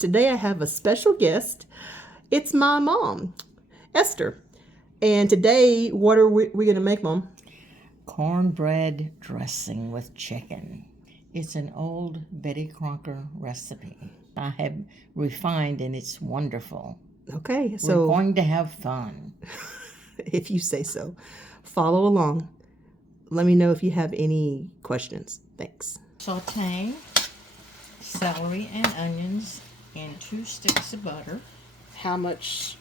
Today I have a special guest. It's my mom, Esther. And today, what are we going to make, Mom? Cornbread dressing with chicken. It's an old Betty Crocker recipe. I have refined and it's wonderful. Okay, We're so going to have fun. if you say so, follow along. Let me know if you have any questions. Thanks. Sauteing celery and onions in 2 sticks of butter. How much?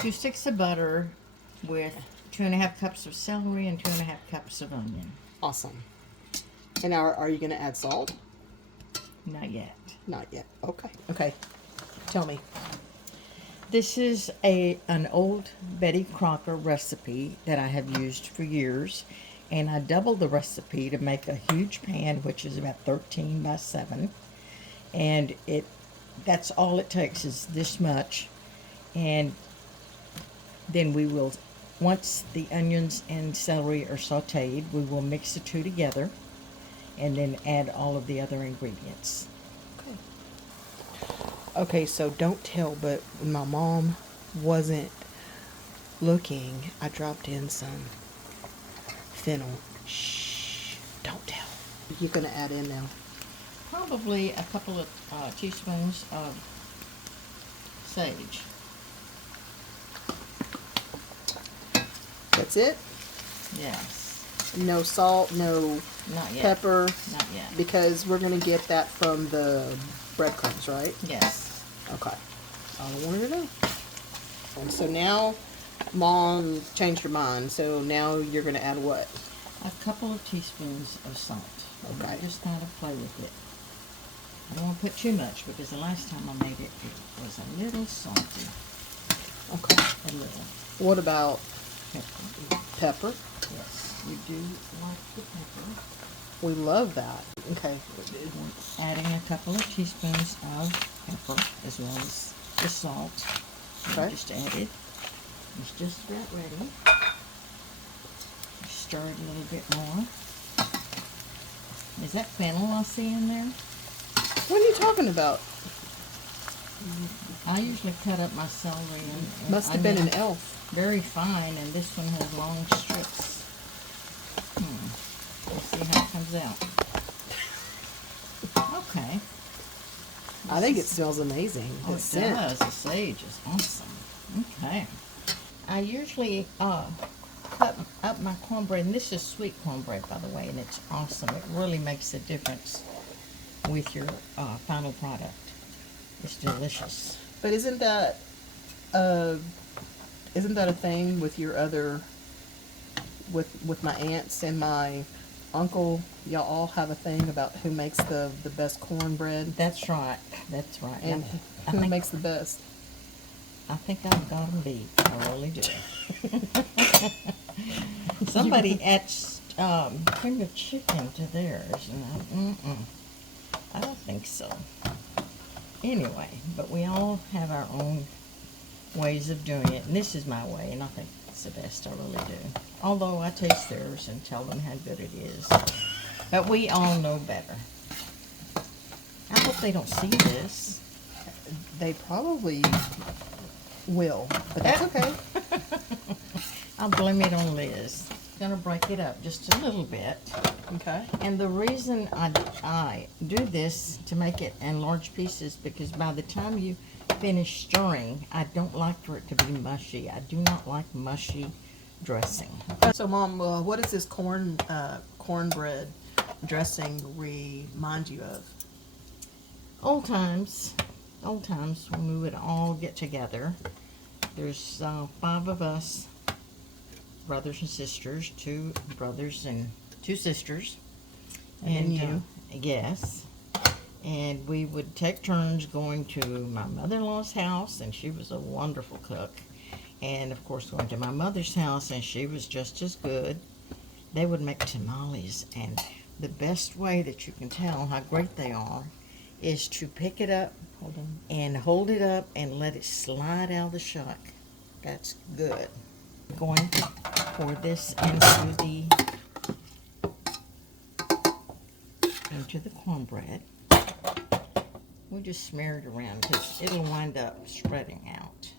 2 sticks of butter with 2.5 cups of celery and 2.5 cups of onion. Awesome. And are you going to add salt? Not yet. Not yet. Okay. Tell me. This is an old Betty Crocker recipe that I have used for years, and I doubled the recipe to make a huge pan, which is about 13 by 7, and that's all it takes is this much. And then we will, once the onions and celery are sauteed, we will mix the two together and then add all of the other ingredients. Okay, so don't tell, but when my mom wasn't looking, I dropped in some fennel. Shh, don't tell. You're going to add in now. Probably a couple of teaspoons of sage. That's it? Yes. No salt, no Not yet. pepper, Not yet. because we're going to get that from the breadcrumbs, right? Yes. Okay. All I wanted to know. And so now, Mom changed her mind, so now you're going to add what? A couple of teaspoons of salt. Okay. Just kind of play with it. I don't want to put too much because the last time I made it, it was a little salty. Okay. A little. What about Pepper. pepper? Yes, you do like the pepper. We love that. Okay. Adding a couple of teaspoons of pepper as well as the salt. Okay. Just added. It's just about ready. Stir it a little bit more. Is that fennel I see in there? What are you talking about? I usually cut up my celery and Must have been onion an elf. very fine, and this one has long strips. We'll see how it comes out. Okay. I think it smells amazing. Oh, The it scent. does. The sage is awesome. Okay. I usually cut up my cornbread, and this is sweet cornbread, by the way, and it's awesome. It really makes a difference with your final product. It's delicious. But isn't that a thing with your other, with my aunts and my uncle? Y'all all have a thing about who makes the best cornbread, That's right. That's right. and I who think, makes the best. I think I've got them beat. I really do. Somebody adds cream of chicken to theirs, and I don't think so. Anyway, but we all have our own ways of doing it, and this is my way, and I think it's the best. I really do. Although I taste theirs and tell them how good it is, but we all know better. I hope they don't see this. They probably will, but that's okay. I'll blame it on Liz. Gonna break it up just a little bit. Okay. And the reason I do this to make it in large pieces, because by the time you finish stirring, I don't like for it to be mushy. I do not like mushy dressing. So, Mom, what does this cornbread dressing remind you of? Old times when we would all get together. There's 5 of us, brothers and sisters, 2 brothers and 2 sisters. And you. Yes. And we would take turns going to my mother-in-law's house, and she was a wonderful cook. And, of course, going to my mother's house, and she was just as good. They would make tamales, and the best way that you can tell how great they are is to pick it up and hold it up and let it slide out of the shuck. That's good. I'm going to pour this into the cornbread. We'll just smear it around because it'll wind up spreading out.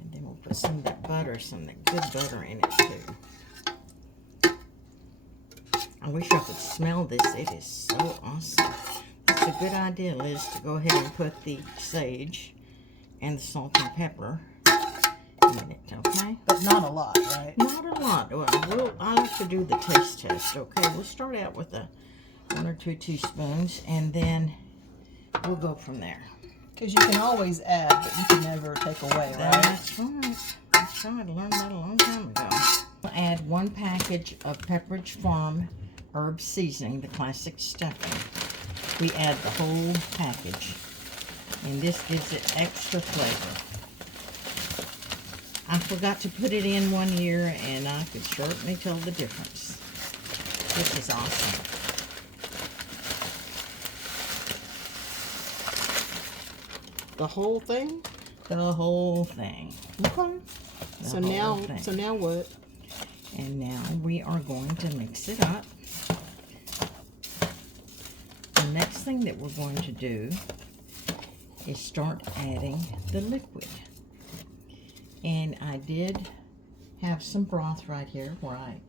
And then we'll put some of that butter, some of that good butter in it too. I wish I could smell this. It is so awesome. It's a good idea, Liz, to go ahead and put the sage and the salt and pepper in it, okay? But not a lot, right? Not a lot. Well, I like to do the taste test, okay? We'll start out with 1 or 2 teaspoons, and then we'll go from there. Because you can always add, but you can never take away, right? That's right. That's right. I learned that a long time ago. We'll add 1 package of Pepperidge Farm herb seasoning, the classic stuffing. We add the whole package, and this gives it extra flavor. I forgot to put it in one year, and I could certainly tell the difference. This is awesome. The whole thing? The whole thing. Okay. So now what? And now we are going to mix it up. The next thing that we're going to do is start adding the liquid. And I did have some broth right here where I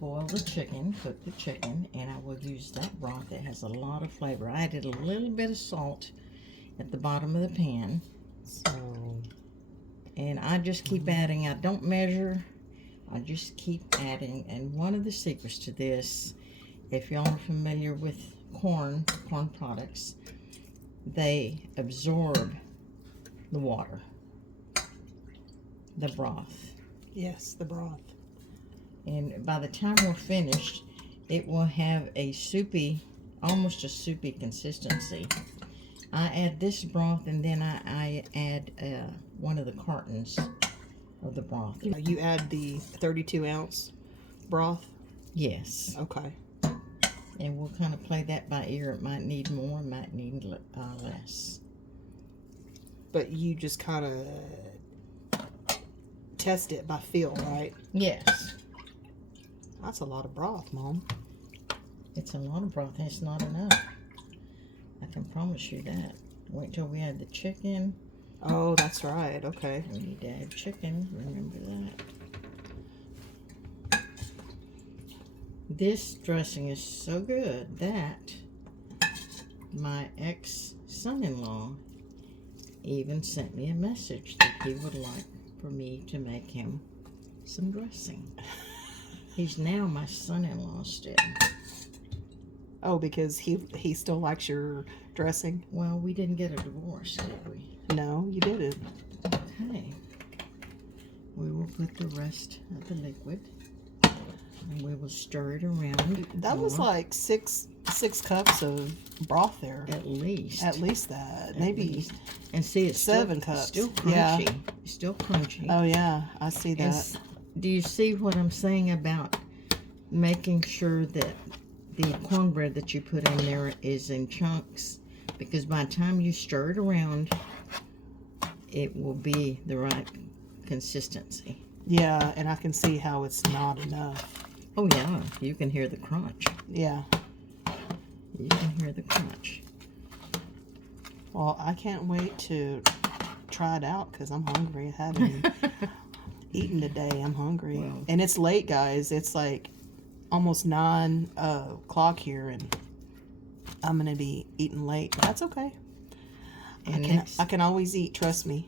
boil the chicken, cook the chicken, and I will use that broth that has a lot of flavor. I added a little bit of salt at the bottom of the pan. And I just keep adding. I don't measure. I just keep adding. And one of the secrets to this, if y'all are familiar with corn products, they absorb the water. The broth. Yes, the broth. And by the time we're finished, it will have a soupy, almost a soupy consistency. I add this broth, and then I add one of the cartons of the broth. You add the 32-ounce broth? Yes. Okay. And we'll kind of play that by ear. It might need more, it might need less. But you just kind of test it by feel, right? Yes. That's a lot of broth, Mom. It's a lot of broth, and it's not enough. I can promise you that. Wait till we add the chicken. Oh, that's right. Okay. We need to add chicken. Remember that. This dressing is so good that my ex-son-in-law even sent me a message that he would like for me to make him some dressing. He's now my son-in-law still. Oh, because he still likes your dressing? Well, we didn't get a divorce, did we? No, you didn't. Okay. We will put the rest of the liquid, and we will stir it around. That was like six cups of broth there. At least. At least that. At Maybe least. And see, it's 7 cups. Still crunchy. Yeah. It's still crunchy. Oh yeah, I see that. And do you see what I'm saying about making sure that the cornbread that you put in there is in chunks? Because by the time you stir it around, it will be the right consistency. Yeah, and I can see how it's not enough. Oh yeah, you can hear the crunch. Yeah. You can hear the crunch. Well, I can't wait to try it out because I'm hungry. I haven't eaten today. I'm hungry. Well, and it's late, guys. It's like almost 9 o'clock here, and I'm going to be eating late. But that's okay. And I can always eat, trust me.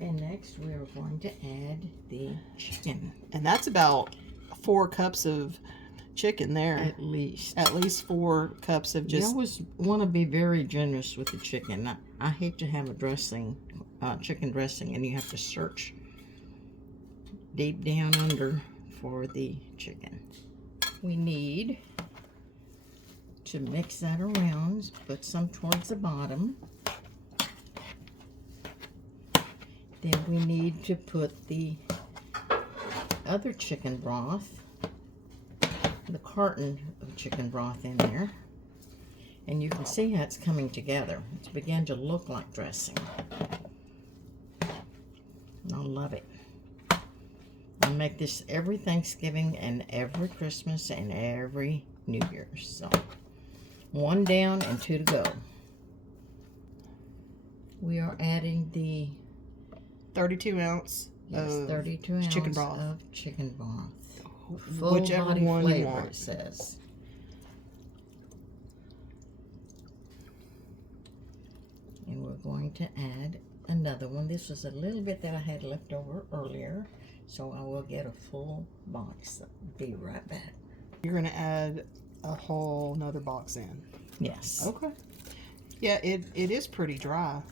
And next we are going to add the chicken. And that's about 4 cups of chicken there. At least. At least 4 cups of just... You always want to be very generous with the chicken. I hate to have a dressing, chicken dressing, and you have to search deep down under for the chicken. We need to mix that around, put some towards the bottom. Then we need to put the other chicken broth, the carton of chicken broth in there. And you can see how it's coming together. It's beginning to look like dressing. I love it. I make this every Thanksgiving and every Christmas and every New Year's. So 1 down and 2 to go. We are adding the 32 ounce of 32 ounce chicken broth. of chicken broth. Full Whichever body one flavor, you want. it says. And we're going to add another one. This was a little bit that I had left over earlier, so I will get a full box. Be right back. You're gonna add a whole nother box in. Yes. Okay. Yeah, it is pretty dry.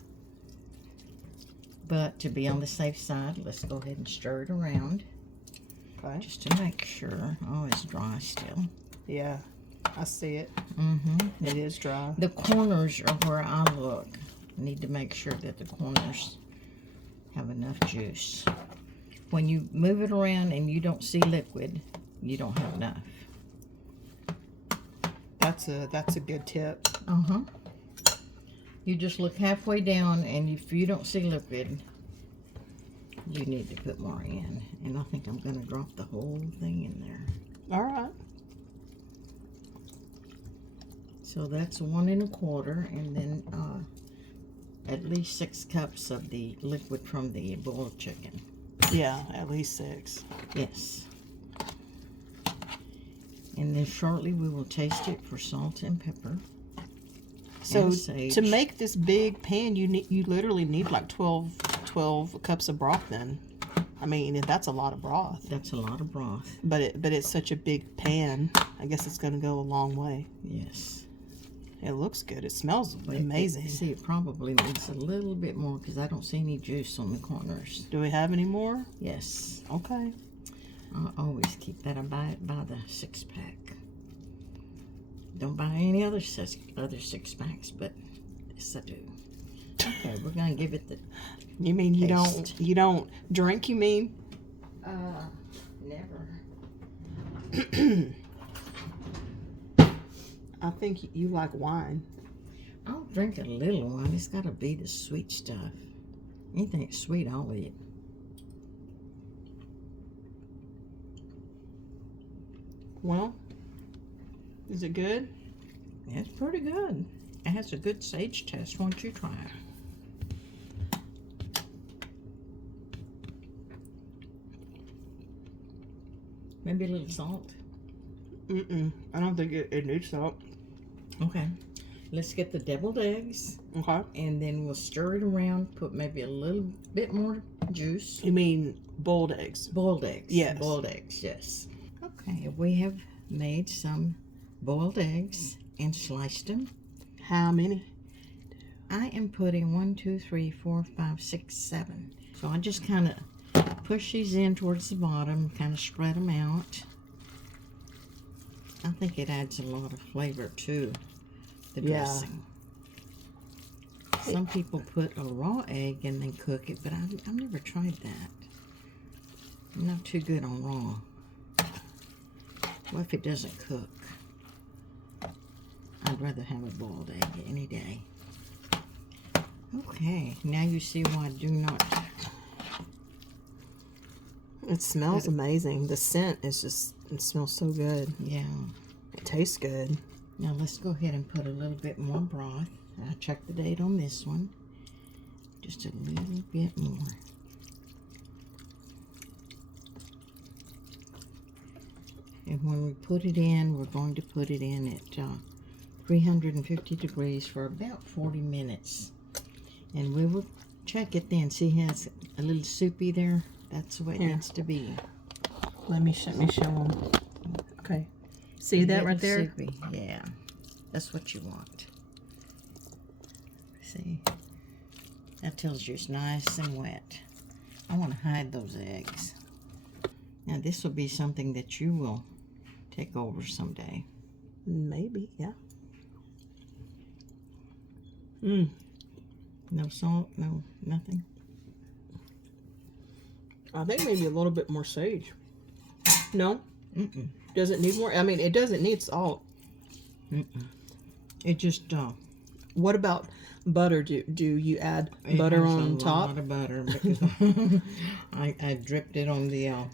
But to be on the safe side, let's go ahead and stir it around. Okay. Just to make sure. Oh, it's dry still. Yeah, I see it. Mm-hmm. It is dry. The corners are where I look. I need to make sure that the corners have enough juice. When you move it around and you don't see liquid, you don't have enough. That's a good tip. Uh-huh. You just look halfway down, and if you don't see liquid, you need to put more in. And I think I'm going to drop the whole thing in there. All right. So that's 1 1/4, and then at least 6 cups of the liquid from the boiled chicken. Yeah, at least 6. Yes. And then shortly we will taste it for salt and pepper. So and sage. to make this big pan, you literally need like 12 cups of broth. Then, I mean, that's a lot of broth. That's a lot of broth. But it's such a big pan. I guess it's gonna go a long way. Yes. It looks good. It smells amazing. See, it probably needs a little bit more because I don't see any juice on the corners. Do we have any more? Yes. Okay. I always keep that. I buy it by the 6-pack. Don't buy any other 6-packs, but yes, I do. Okay, we're gonna give it the. You mean you taste. don't drink? You mean? Never. I think you like wine. I'll drink a little one. It's got to be the sweet stuff. Anything that's sweet, I'll eat. Well, is it good? It's pretty good. It has a good sage taste. Why don't you try it? Maybe a little salt. I don't think it needs salt. Okay. Let's get the deviled eggs. Okay. And then we'll stir it around. Put maybe a little bit more juice. You mean boiled eggs? Boiled eggs. Yes. Boiled eggs, yes. Okay, we have made some boiled eggs and sliced them. How many? I am putting 1, 2, 3, 4, 5, 6, 7. So I just kind of push these in towards the bottom, kind of spread them out. I think it adds a lot of flavor to the dressing. Some people put a raw egg and then cook it, but I've never tried that. I'm not too good on raw. What if it doesn't cook? I'd rather have a boiled egg any day. Okay, now you see why I do not. It smells amazing. The scent is just, it smells so good. Yeah. It tastes good. Now let's go ahead and put a little bit more broth. I checked the date on this one. Just a little bit more. And when we put it in, we're going to put it in at 350 degrees for about 40 minutes. And we will check it then. See how it's a little soupy there? That's the way it needs to be. Let me show them. Okay. See that right there? Soupy. Yeah. That's what you want. See? That tells you it's nice and wet. I want to hide those eggs. Now this will be something that you will take over someday. Maybe, yeah. No salt, no nothing. I think maybe a little bit more sage. No? Mm-mm. Does it need more? I mean, it doesn't need salt. Mm-mm. It just What about butter? Do you add butter on top? A lot of butter because I dripped it on the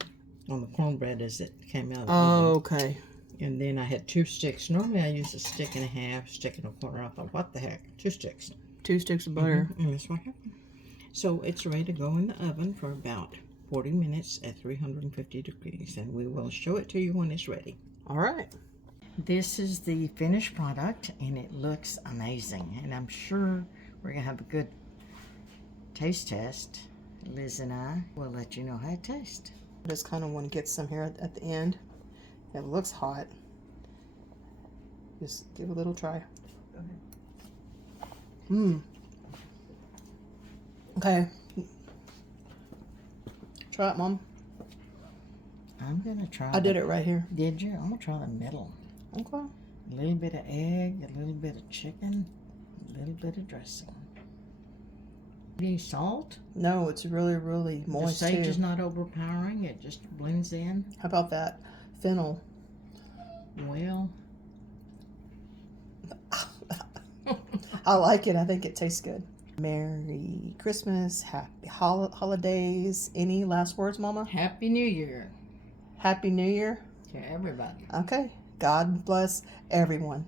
cornbread as it came out of the Oh, oven. okay. And then I had 2 sticks. Normally I use a stick and a half, stick and a quarter. I thought, what the heck? 2 sticks. 2 sticks of butter. And that's what happened. So it's ready to go in the oven for about 40 minutes at 350 degrees. And we will show it to you when it's ready. All right. This is the finished product, and it looks amazing. And I'm sure we're going to have a good taste test. Liz and I will let you know how it tastes. I just kind of want to get some here at the end. It looks hot. Just give it a little try. Go ahead. Mmm. Okay. Try it, Mom. I'm going to try. I did it right here. Did you? I'm going to try the middle. Okay. A little bit of egg, a little bit of chicken, a little bit of dressing. Any salt? No, it's really, really moist The sage too. is not overpowering. It just blends in. How about that fennel? Well, I like it. I think it tastes good. Merry Christmas. Happy holidays. Any last words, Mama? Happy New Year Happy New Year. to everybody. Okay. God bless everyone.